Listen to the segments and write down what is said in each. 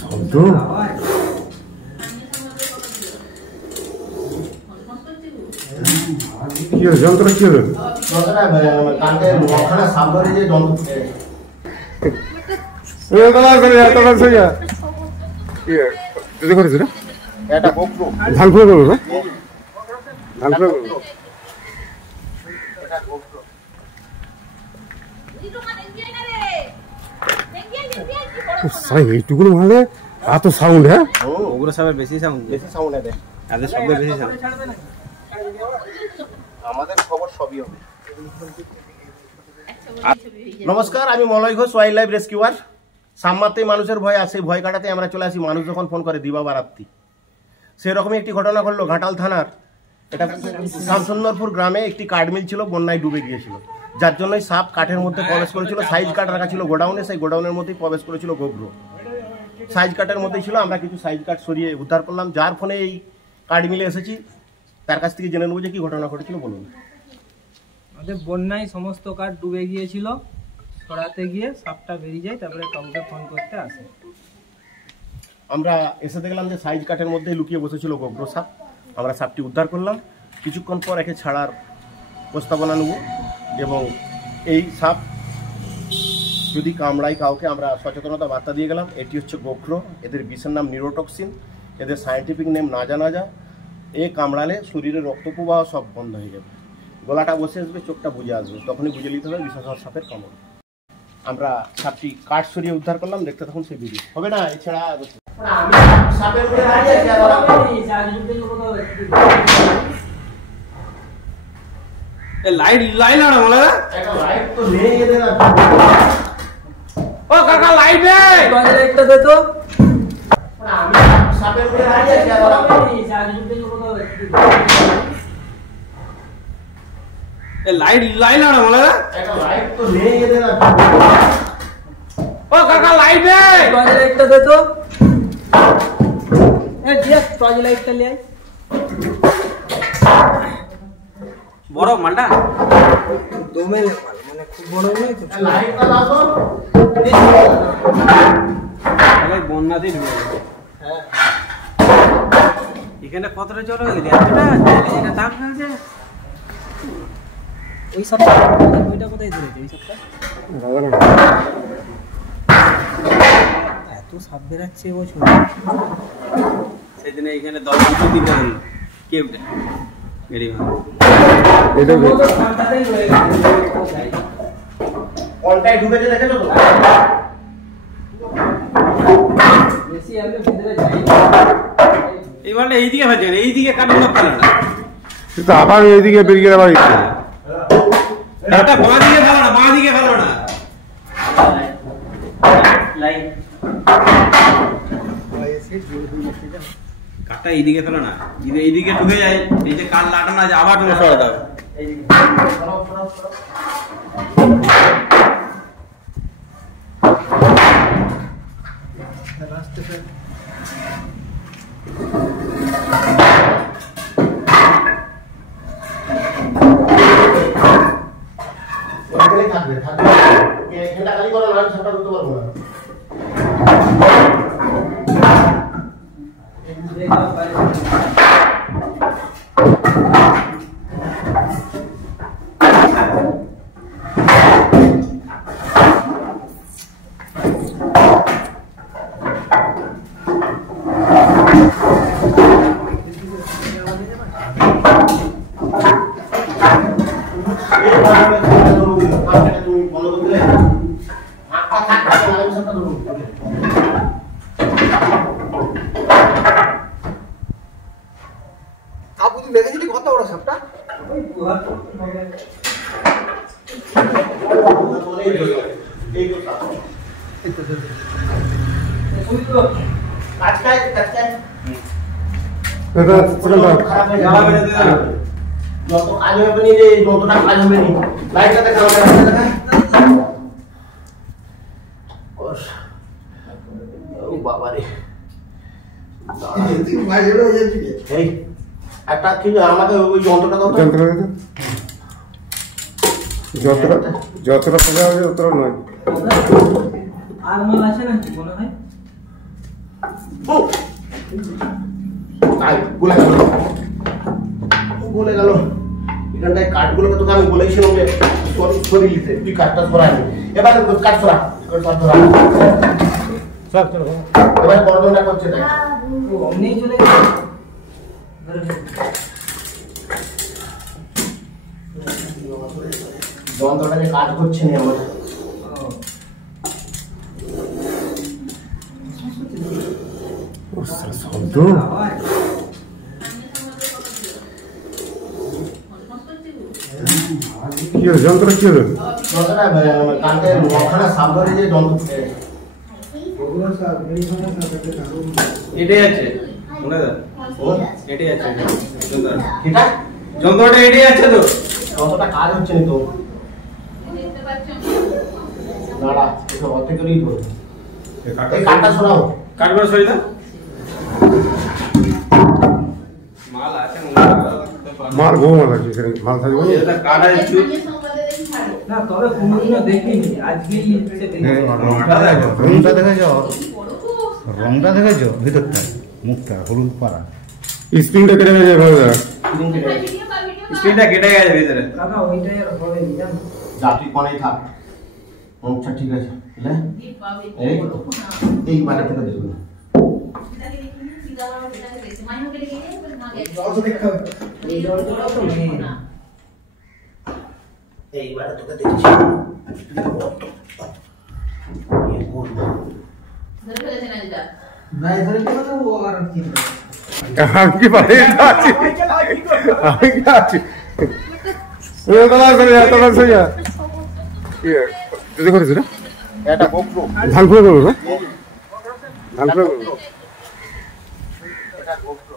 শব্দ কি যন্ত্র কি হবে ধান ফুল করবো না ধান ফুল এইটুকু মারলে এত সাউন্ড হ্যাঁ ওগুলো সবের বেশি সাউন্ড আছে এদের শব্দ বেশি সাউন্ড আমাদের খবর সবই হবে। নমস্কার, আমি Malay Ghosh, wildlife rescuer. সামমাতেই মানুষের ভয় আছে, ভয় কাটাতে আমরা চলে আসি। মানুষ যখন ফোন করে দিবা বারাত্রি, সেরকমই একটি ঘটনা ঘটলো ঘাটাল থানার। এটা শামসুন্দরপুর গ্রামে একটি কাঠ মিল ছিল, বন্যায় ডুবে গিয়েছিল, যার জন্যই সাপ কাঠের মধ্যে প্রবেশ করেছিল। সাইজ কাঠ রাখা ছিল গোডাউনে, সেই গোডাউনের মধ্যেই প্রবেশ করেছিল গোগ্র। সাইজ কাঠের মধ্যেই ছিল, আমরা কিছু সাইজ কাঠ সরিয়ে উদ্ধার করলাম। যার ফোনে এই কাঠ মিলে এসেছি, তার কাছ থেকে জেনে নেবো যে কি ঘটনা ঘটেছিল। বলুন। আমাদের বন্যায় সমস্ত কাঠ ডুবে গিয়েছিল, সরাতে গিয়ে সাপটা বেরিয়ে যায়, তারপরে কাউকে ফোন করতে আসে। আমরা এসে দেখলাম যে সাইজ কাঠের মধ্যে লুকিয়ে বসেছিল গোগ্র সাপ। আমরা সাপটি উদ্ধার করলাম। কিছুক্ষণ পর একে ছাড়ার প্রস্তাবনা নেব, এবং এই সাপ যদি কামড়ায় কাউকে আমরা সচেতনতা বার্তা দিয়ে গেলাম। এটি হচ্ছে গোগ্র, এদের বিষের নাম নিউরোটক্সিন, এদের সায়েন্টিফিক নেম নাজা। এ কামড়ালে শরীরে রক্ত প্রবাহ সব বন্ধ হয়ে যাবে, গলাটা বসে আসবে, চোখটা বুঝে আসবে, তখনই বুঝে নিতে হবে বিষধর সাপের কামড়। আমরা সাপটি কাঠ সরিয়ে উদ্ধার করলাম, দেখতে তখন সেই ভিডিও হবে না। এছাড়া লাইট লাইট না বলে লাইট তো নেই এদের। ও কাকা লাইট দে, লাইটটা দে তো। আমি সাপের উপরে দাঁড়িয়ে আছি। লাইট লাইট না বলে লাইট তো নেই এদের। ও কাকা লাইট দে, লাইটটা দে তো। দিয়া টর্চ লাইটটা নিয়ে আয়। বড় মালটা দমে মানে খুব বড় নয় তো। লাইটটা দাও তো। তাহলে বন্যাতেই ঢুকে যাবে। হ্যাঁ, এখানে কতটা জল হয়ে গেল এতটা, এটা দাম আছে। ওই সবটা ওইটা কোথায় ধরেছে? ওই সবটা এত সাপ বেরাচ্ছে বছর। সেদিন এখানে 10 দিন হল কেউটা গাড়ি এটা কোনটায় ঢুকেছে দেখেছো তো? বেশি আমি ভিতরে যাই। এই মালটা এইদিকে ফেলছে, এইদিকে কাটুন ফেলে না, কিন্তু আবার এইদিকে বেরিয়ে আবার এটা বাঁ দিকে ফেলো না, বাঁ দিকে ফেলো না। কাটা এইদিকে ফেলো না, এইদিকে ঢুকে যায়। এই যে কাল লাটা না, যে আবার তোমার সরে দাও। এটা খালি করো না, সেটা করতে পারবো না। যত কাজ হবে নি রে, যতটা কাজ হবে নি। লাইটটা দেখা, লাইটটা দেখা। ও বাবা রে, এই একটা কি আমাকে ওই যন্ত্রটা দাও তো। যতটা সোজা হবে ততটা নয়। আর মাল আছে নাকি মনে হয়? তাই বলে গেল এখানটায় কাঠগুলোকে তোকে আমি বলেছিলাম যে সরিয়ে নিতে, তুই কাঠটা সরাই এবারে কাঠ সরা সব চলো এবারে বর্ধনটা করছে তাই অমনি চলে গেছে যন্ত্রটাকে কাজ করছে না আমার শব্দ কি হলো যন্ত্র কি হলো যন্ত্রটা কালকে ওখানে সাবধানে যে যন্ত্র ফুটে এটাই আছে মনে দাও এটাই আছে এটা যন্ত্রটা এটাই আছে তো যন্ত্রটা কাজ হচ্ছে না তো দাঁড়া এটা অর্ধেক করেই ধরো এই কাঠটা সরাও কাটবার সরি দাও মাল আছে মাল বউ মাল আছে এখানে মাল থাকবে না এটা কাটা একটু না তবে কোনোদিনও দেখিনি আজকেই সে দেখি রংটা দেখেছো ভিতরটা মুখটা হলুদ পাড়া স্প্রিংটা কেটে গেছে ভালো স্ক্রিনটা কেটে গেছে ভিতরে কাকা ওইটাই আর হবে জানো যাত্রী কোণেই থাক আচ্ছা ঠিক আছে বুঝলে এই বারে থেকে দেখুন এই জলটা তো নেই এইবারে তোকে দেখছি নাই ধরে কেন ও আর কি আমি কি পারি আছি আমি কি আছি তোলা করে তোলা সইয়া তুই করেছিস না এটা গোপ্রো ধান ফুলে করবো না ধান ফুলে করবো এটা গোপ্রো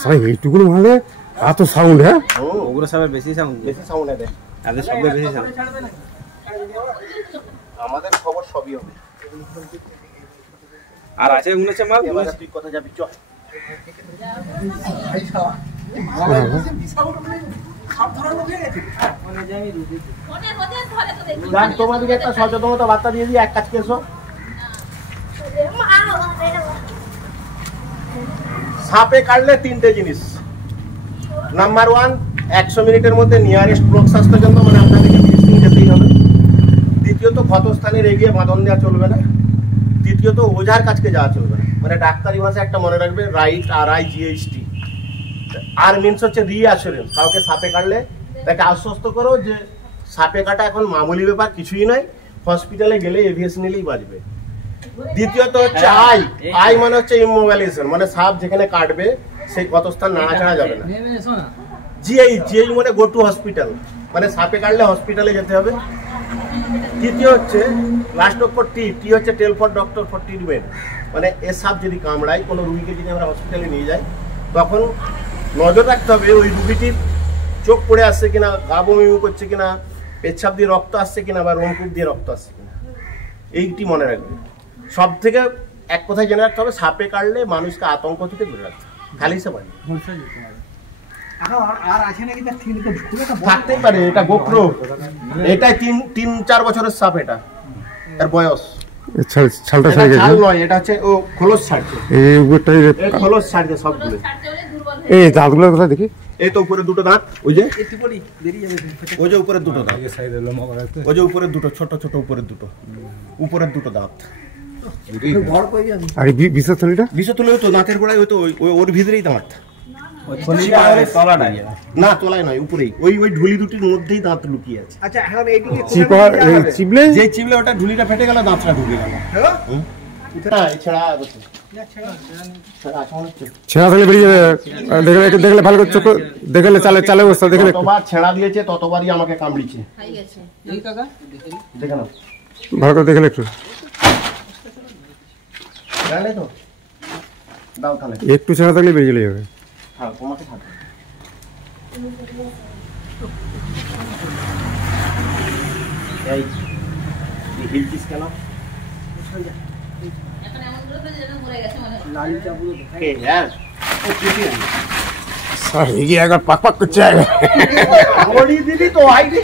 সাই এইটুকুন মালে এত সাউন্ড হ্যাঁ ওগুলো সবার বেশি সাউন্ড বেশি সাউন্ড এদের তাদের শব্দ বেশি সাউন্ড ছাড়বে না আমাদের খবর সবই হবে আর আছে মনে হচ্ছে মাল এবারে তুই কথা যাবি চল মানে যাই রুটি যাক তোমাদেরকে একটা সচেতনতা বার্তা দিয়ে দিই এক কাজ কেসো সাপে কাটলে তিনটে জিনিস নাম্বার 1 100 মিনিটের মধ্যে নিয়ারেস্ট ব্লক স্বাস্থ্য কেন্দ্র মানে আপনাদেরকে ফিক্সিং যেতেই হবে দ্বিতীয়ত ক্ষতস্থানের এগিয়ে বাঁধন দেওয়া চলবে না তৃতীয়ত ওঝার কাছকে যাওয়া চলবে না মানে ডাক্তারি ভাষায় একটা মনে রাখবে রাইট RIGHT আর মিনস হচ্ছে রিঅ্যাসুরেন্স কাউকে সাপে কাটলে তাকে আশ্বস্ত করো যে সাপে কাটা এখন মামুলি ব্যাপার কিছুই নয় হসপিটালে গেলে এভিএস নিলেই বাঁচবে দ্বিতীয়ত হচ্ছে আই মানে হচ্ছে ইমোবিলাইজেশন মানে সাপ যেখানে কাটবে সেই ক্ষতস্থান নাড়াচাড়া যাবে না শোনা জিআই মানে গো টু হসপিটাল মানে সাপে কাটলে হসপিটালে যেতে হবে তৃতীয় হচ্ছে লাস্ট অক্ষর টি হচ্ছে টেল ফর ডক্টর ফর ট্রিটমেন্ট মানে এ সাপ যদি কামড়ায় কোনো রুগীকে যদি আমরা হসপিটালে নিয়ে যাই তখন নজর রাখতে হবে ওই রুগীটির চোখ পড়ে আসছে কিনা গা বমি করছে কিনা পেচ্ছাপ দিয়ে রক্ত আসছে কিনা বা রোমকূপ দিয়ে রক্ত আসছে কিনা এইটি মনে রাখবে সব থেকে এক কথায় জেনে রাখতে হবে সাপে কাটলে মানুষকে আতঙ্ক থেকে দূরে রাখতে খালি সে পারে থাকতেই পারে এটা গোপ্রো এটাই 3-4 বছরের সাপ এটা এর বয়স ছালটা এটা ছাড়ে গেছে ছাল নয় এটা হচ্ছে ও খোলস ছাড়ছে এই উপরটাই এই খোলস ছাড়ছে সবগুলো এই দাঁতগুলো কোথায় দেখি এই তো উপরে দুটো দাঁত ওই যে একটু পরে বেরিয়ে যাবে ওই যে উপরের দুটো দাঁত ওই যে উপরের দুটো ছোট ছোট উপরের দুটো দাঁত ঘর কই যাবে আর এই বিশেষ থলিটা বিষয় তুলে তো দাঁতের গোড়ায় ওই তো ওর ভিতরেই দাঁত তলা নাই না তলায় নয় উপরেই ওই ঢুলি দুটির মধ্যেই দাঁত লুকিয়ে আছে আচ্ছা এখন এইদিকে চিপা চিপলে যে চিবলে ওটা ঢুলিটা ফেটে গেল দাঁতটা ঢুকে গেল হ্যাঁ ছেড়া আছে ছেড়া আছে মনে হচ্ছে ছেঁড়া থাকলে বেরিয়ে যাবে দেখলে একটু দেখলে ভালো করে চোখ দেখলে চালে অবস্থা দেখলে যতবার ছেড়া দিয়েছে ততবারই আমাকে কামড়িছে এই কাকা দেখে নাও ভালো করে দেখলে একটু জানলে তো দাও তাহলে একটু ছেঁড়া থাকলে বেরিয়ে চলে যাবে হ্যাঁ তোমাকে থাকবে এই হিলছিস কেন লাল চাপুরো কে হ্যাঁ ও কিছু স্যার এগিয়ে একবার পাক পাক করছে দিলি তো আইডি